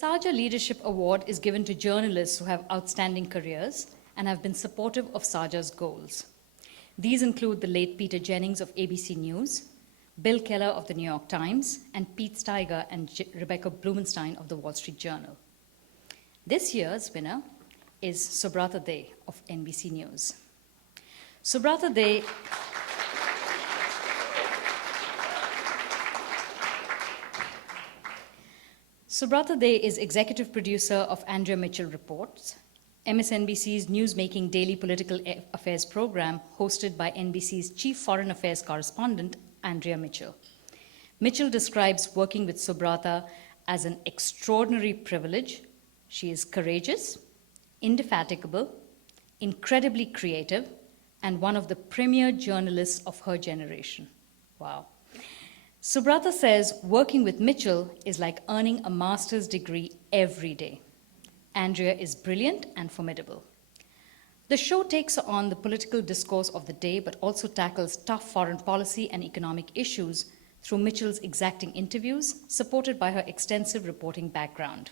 SAJA Leadership Award is given to journalists who have outstanding careers and have been supportive of SAJA's goals. These include the late Peter Jennings of ABC News, Bill Keller of the New York Times, and Pete Steiger and Rebecca Blumenstein of the Wall Street Journal. This year's winner is Subrata De of NBC News. Subrata De Subrata De is executive producer of Andrea Mitchell Reports, MSNBC's newsmaking daily political affairs program hosted by NBC's chief foreign affairs correspondent, Andrea Mitchell. Mitchell describes working with Subrata as an extraordinary privilege. She is courageous, indefatigable, incredibly creative, and one of the premier journalists of her generation. Wow. Subrata says working with Mitchell is like earning a master's degree every day. Andrea is brilliant and formidable. The show takes on the political discourse of the day, but also tackles tough foreign policy and economic issues through Mitchell's exacting interviews, supported by her extensive reporting background.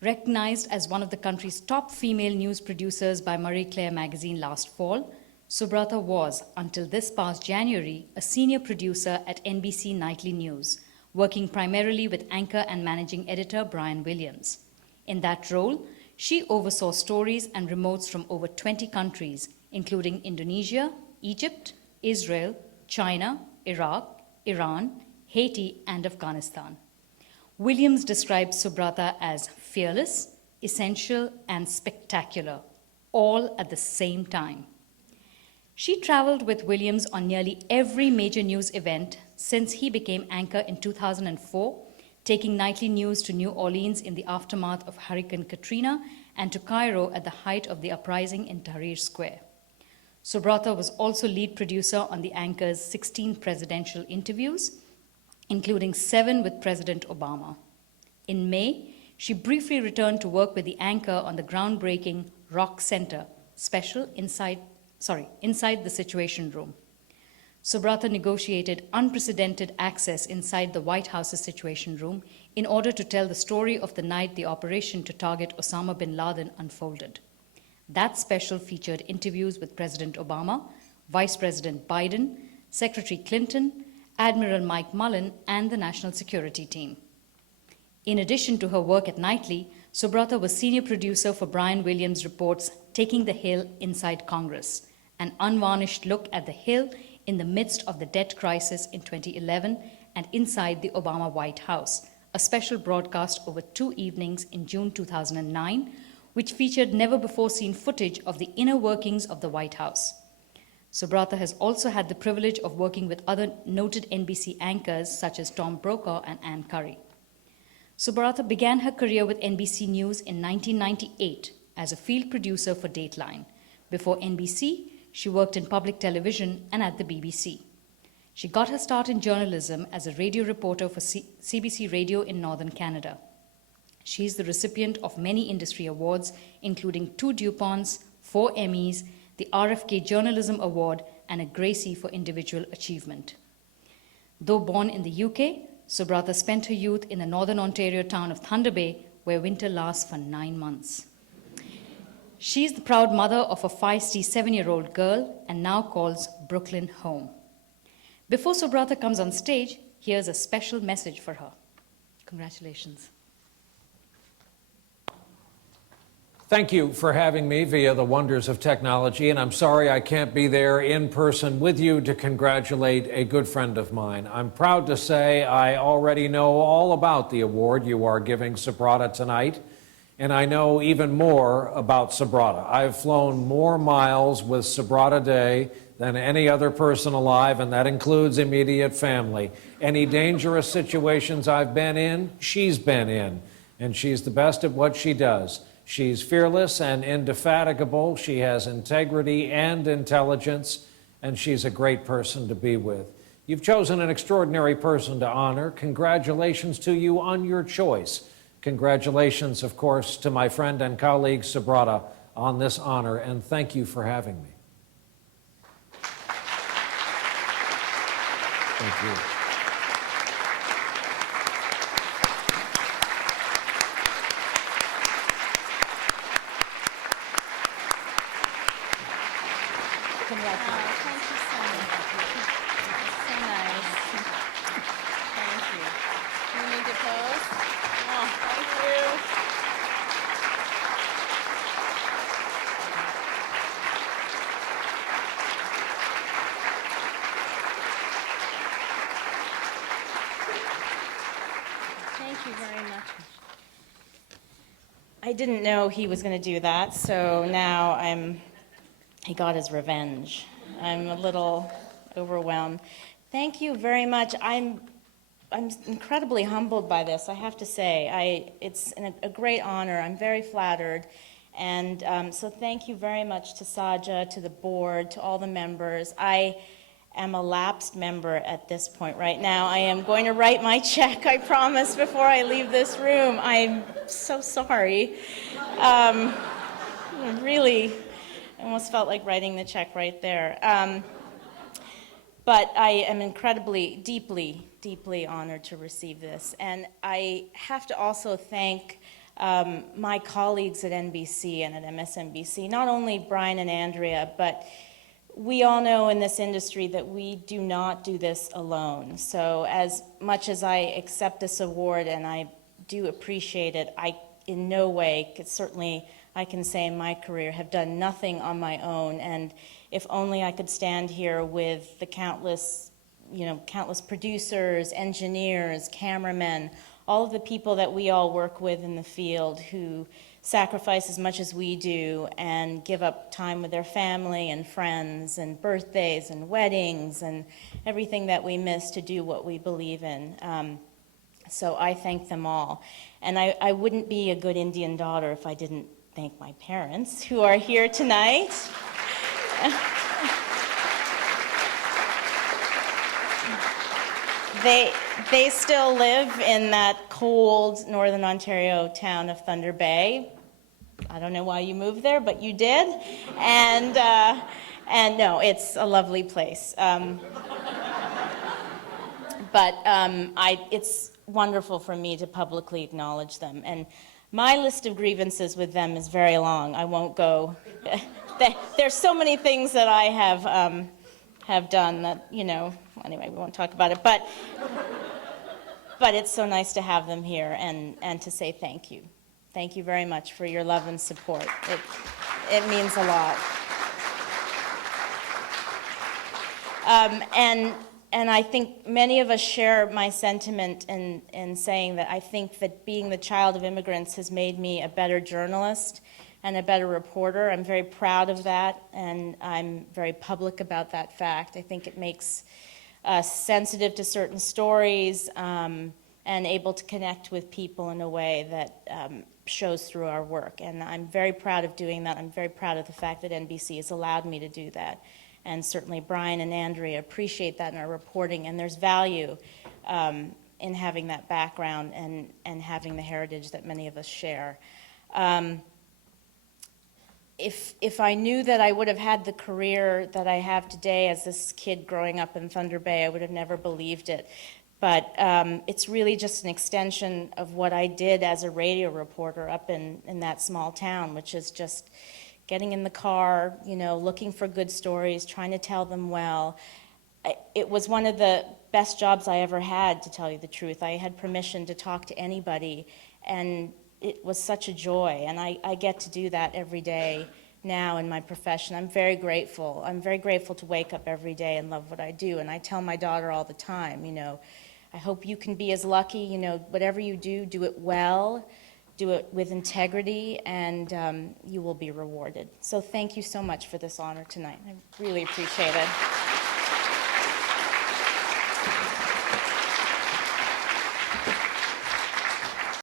Recognized as one of the country's top female news producers by Marie Claire magazine last fall, Subrata was, until this past January, a senior producer at NBC Nightly News, working primarily with anchor and managing editor Brian Williams. In that role, she oversaw stories and remotes from over 20 countries, including Indonesia, Egypt, Israel, China, Iraq, Iran, Haiti, and Afghanistan. Williams describes Subrata as fearless, essential, and spectacular, all at the same time. She traveled with Williams on nearly every major news event since he became anchor in 2004, taking nightly news to New Orleans in the aftermath of Hurricane Katrina and to Cairo at the height of the uprising in Tahrir Square. Subrata was also lead producer on the anchor's 16 presidential interviews, including 7 with President Obama. In May, she briefly returned to work with the anchor on the groundbreaking Rock Center special Inside the Situation Room. Subrata negotiated unprecedented access inside the White House's Situation Room in order to tell the story of the night the operation to target Osama bin Laden unfolded. That special featured interviews with President Obama, Vice President Biden, Secretary Clinton, Admiral Mike Mullen, and the National Security Team. In addition to her work at Nightly, Subrata was senior producer for Brian Williams' reports Taking the Hill Inside Congress, an unvarnished look at the Hill in the midst of the debt crisis in 2011 and inside the Obama White House, a special broadcast over 2 evenings in June 2009, which featured never-before-seen footage of the inner workings of the White House. Subrata has also had the privilege of working with other noted NBC anchors such as Tom Brokaw and Ann Curry. Subrata began her career with NBC News in 1998 as a field producer for Dateline. Before NBC, she worked in public television and at the BBC. She got her start in journalism as a radio reporter for CBC Radio in Northern Canada. She is the recipient of many industry awards, including 2 DuPonts, 4 Emmys, the RFK Journalism Award, and a Gracie for individual achievement. Though born in the UK, Subrata spent her youth in the Northern Ontario town of Thunder Bay, where winter lasts for 9 months. She is the proud mother of a feisty 7-year-old girl and now calls Brooklyn home. Before Subrata comes on stage, here's a special message for her. Congratulations. Thank you for having me via the wonders of technology, and I'm sorry I can't be there in person with you to congratulate a good friend of mine. I'm proud to say I already know all about the award you are giving Subrata tonight, and I know even more about Subrata. I've flown more miles with Subrata De than any other person alive, and that includes immediate family. Any dangerous situations I've been in, she's been in, and she's the best at what she does. She's fearless and indefatigable. She has integrity and intelligence, and she's a great person to be with. You've chosen an extraordinary person to honor. Congratulations to you on your choice. Congratulations, of course, to my friend and colleague Subrata on this honor, and thank you for having me. Thank you. Thank you so much. So nice. Thank you. You need to pose? Oh, thank you. Thank you very much. I didn't know he was going to do that, so now he got his revenge. I'm a little overwhelmed. Thank you very much. I'm incredibly humbled by this, I have to say. It's a great honor. I'm very flattered. And so thank you very much to SAJA, to the board, to all the members. I am a lapsed member at this point right now. I am going to write my check, I promise, before I leave this room. I'm so sorry. Really, I almost felt like writing the check right there. But I am incredibly, deeply honored to receive this. And I have to also thank my colleagues at NBC and at MSNBC, not only Brian and Andrea, but we all know in this industry that we do not do this alone. So as much as I accept this award and I do appreciate it, I in no way, certainly I can say in my career, have done nothing on my own. And if only I could stand here with the countless producers, engineers, cameramen, all of the people that we all work with in the field who sacrifice as much as we do and give up time with their family and friends and birthdays and weddings and everything that we miss to do what we believe in. So I thank them all. And I wouldn't be a good Indian daughter if I didn't thank my parents who are here tonight. They still live in that cold Northern Ontario town of Thunder Bay. I don't know why you moved there, but you did. And no, it's a lovely place. It's wonderful for me to publicly acknowledge them. And my list of grievances with them is very long. I won't go. There's so many things that I have done that, anyway, we won't talk about it. But it's so nice to have them here and to say thank you. Thank you very much for your love and support. It means a lot. And I think many of us share my sentiment in saying that I think that being the child of immigrants has made me a better journalist and a better reporter. I'm very proud of that, and I'm very public about that fact. I think it makes us sensitive to certain stories and able to connect with people in a way that shows through our work. And I'm very proud of doing that. I'm very proud of the fact that NBC has allowed me to do that. And certainly Brian and Andrea appreciate that in our reporting, and there's value in having that background and having the heritage that many of us share. If I knew that I would have had the career that I have today as this kid growing up in Thunder Bay, I would have never believed it. But it's really just an extension of what I did as a radio reporter up in that small town, which is just getting in the car, looking for good stories, trying to tell them well. It was one of the best jobs I ever had, to tell you the truth. I had permission to talk to anybody, and it was such a joy. And I get to do that every day now in my profession. I'm very grateful. I'm very grateful to wake up every day and love what I do. And I tell my daughter all the time, I hope you can be as lucky, whatever you do, do it well. Do it with integrity, and you will be rewarded. So thank you so much for this honor tonight. I really appreciate it.